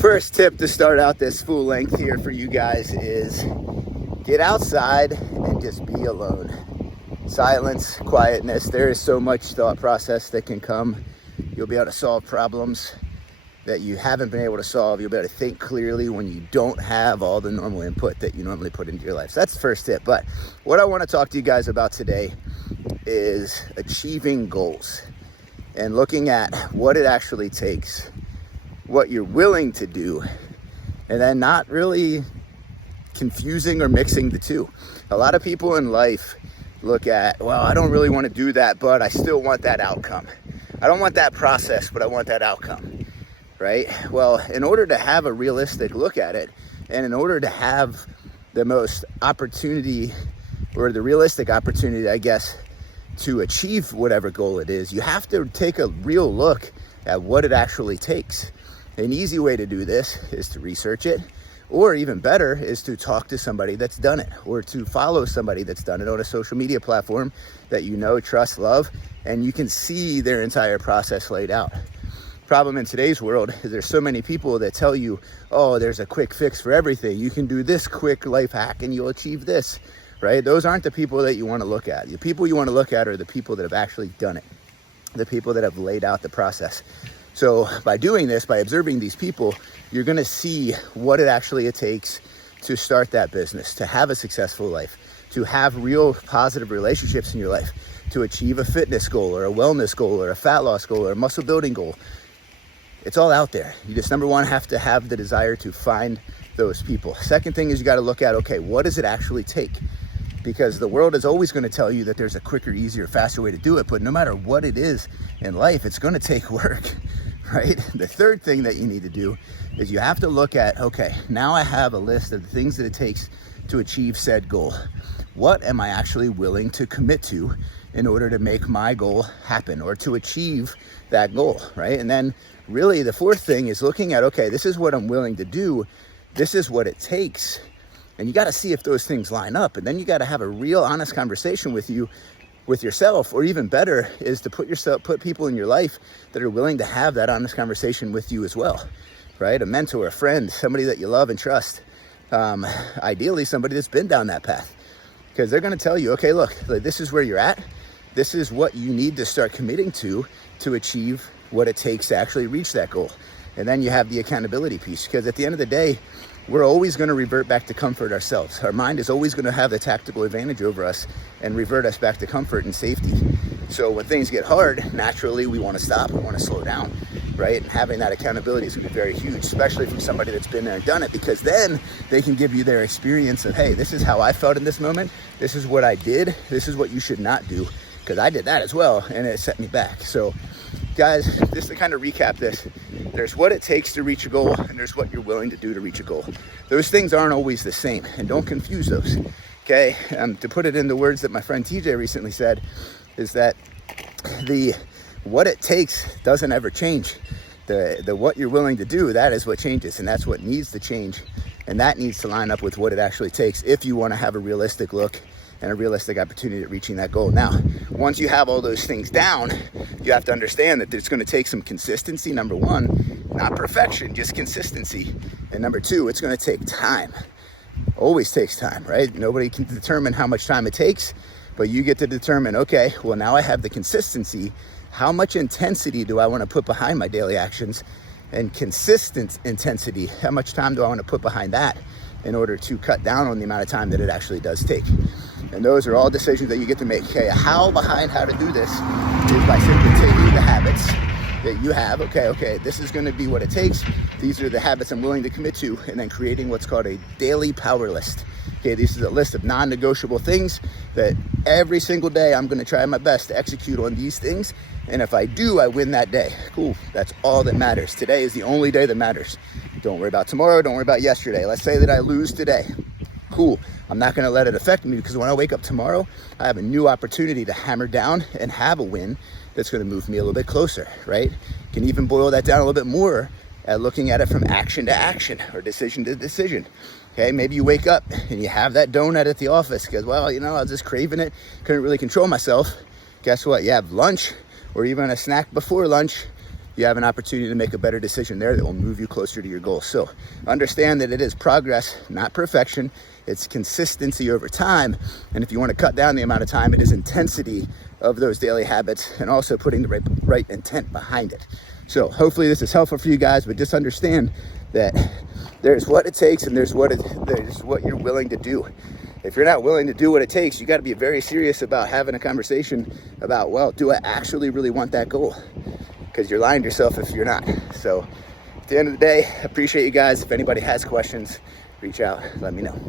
First tip to start out this full length here for you guys is get outside and just be alone. Silence, quietness. There is so much thought process that can come. You'll be able to solve problems that you haven't been able to solve. You'll be able to think clearly when you don't have all the normal input that you normally put into your life. So that's the first tip. But what I want to talk to you guys about today is achieving goals and looking at what it actually takes, what you're willing to do, and then not really confusing or mixing the two. A lot of people in life look at, well, I don't really want to do that, but I still want that outcome. I don't want that process, but I want that outcome, right? Well, in order to have a realistic look at it, and in order to have the most opportunity, or the realistic opportunity, I guess, to achieve whatever goal it is, you have to take a real look at what it actually takes. An easy way to do this is to research it, or even better is to talk to somebody that's done it, or to follow somebody that's done it on a social media platform that you know, trust, love, and you can see their entire process laid out. Problem in today's world is there's so many people that tell you, oh, there's a quick fix for everything. You can do this quick life hack and you'll achieve this, right? Those aren't the people that you want to look at. The people you want to look at are the people that have actually done it, the people that have laid out the process. So by doing this, by observing these people, you're going to see what it takes to start that business, to have a successful life, to have real positive relationships in your life, to achieve a fitness goal or a wellness goal or a fat loss goal or a muscle building goal. It's all out there. You just, number one, have to have the desire to find those people. Second thing is you got to look at, okay, what does it actually take? Because the world is always going to tell you that there's a quicker, easier, faster way to do it. But no matter what it is in life, it's going to take work, right? The third thing that you need to do is you have to look at, okay, now I have a list of the things that it takes to achieve said goal. What am I actually willing to commit to in order to make my goal happen or to achieve that goal, right? And then really the fourth thing is looking at, okay, this is what I'm willing to do. This is what it takes. And you got to see if those things line up. And then you got to have a real honest conversation with yourself, or even better is to put people in your life that are willing to have that honest conversation with you as well, right? A mentor, a friend, somebody that you love and trust. Ideally somebody that's been down that path, because they're going to tell you, okay, look, this is where you're at. This is what you need to start committing to achieve what it takes to actually reach that goal. And then you have the accountability piece, because at the end of the day, we're always going to revert back to comfort ourselves. Our mind is always going to have the tactical advantage over us and revert us back to comfort and safety. So when things get hard, naturally we want to stop, we want to slow down, right? And having that accountability is going to be very huge, especially from somebody that's been there and done it, because then they can give you their experience of, hey, this is how I felt in this moment. This is what I did. This is what you should not do, because I did that as well and it set me back. So guys, just to kind of recap this, there's what it takes to reach a goal and there's what you're willing to do to reach a goal. Those things aren't always the same, and don't confuse those, okay? To put it in the words that my friend TJ recently said, is that the what it takes doesn't ever change. The what you're willing to do, that is what changes, and that's what needs to change, and that needs to line up with what it actually takes if you want to have a realistic look and a realistic opportunity at reaching that goal. Now, once you have all those things down, you have to understand that it's going to take some consistency, number one, not perfection, just consistency. And number two, it's going to take time. Always takes time, right? Nobody can determine how much time it takes, but you get to determine, okay, well, now I have the consistency. How much intensity do I want to put behind my daily actions? And consistent intensity, how much time do I want to put behind that in order to cut down on the amount of time that it actually does take? And those are all decisions that you get to make. Okay, how to do this is by simply taking the habits that you have. Okay, this is going to be what it takes. These are the habits I'm willing to commit to, and then creating what's called a daily power list. Okay, this is a list of non-negotiable things that every single day I'm going to try my best to execute on these things. And if I do, I win that day. Cool, that's all that matters. Today is the only day that matters. Don't worry about tomorrow, don't worry about yesterday. Let's say that I lose today. Cool, I'm not going to let it affect me, because when I wake up tomorrow, I have a new opportunity to hammer down and have a win that's going to move me a little bit closer, right? You can even boil that down a little bit more at looking at it from action to action or decision to decision. Okay, maybe you wake up and you have that donut at the office because, well, I was just craving it, couldn't really control myself. Guess what? You have lunch or even a snack before lunch. you have an opportunity to make a better decision there that will move you closer to your goal. So understand that it is progress, not perfection. It's consistency over time. And if you want to cut down the amount of time, it is intensity of those daily habits and also putting the right intent behind it. So hopefully this is helpful for you guys, but just understand that there's what it takes and there's what you're willing to do. If you're not willing to do what it takes, you got to be very serious about having a conversation about, well, do I actually really want that goal? Because you're lying to yourself if you're not. So at the end of the day, I appreciate you guys. If anybody has questions, reach out, let me know.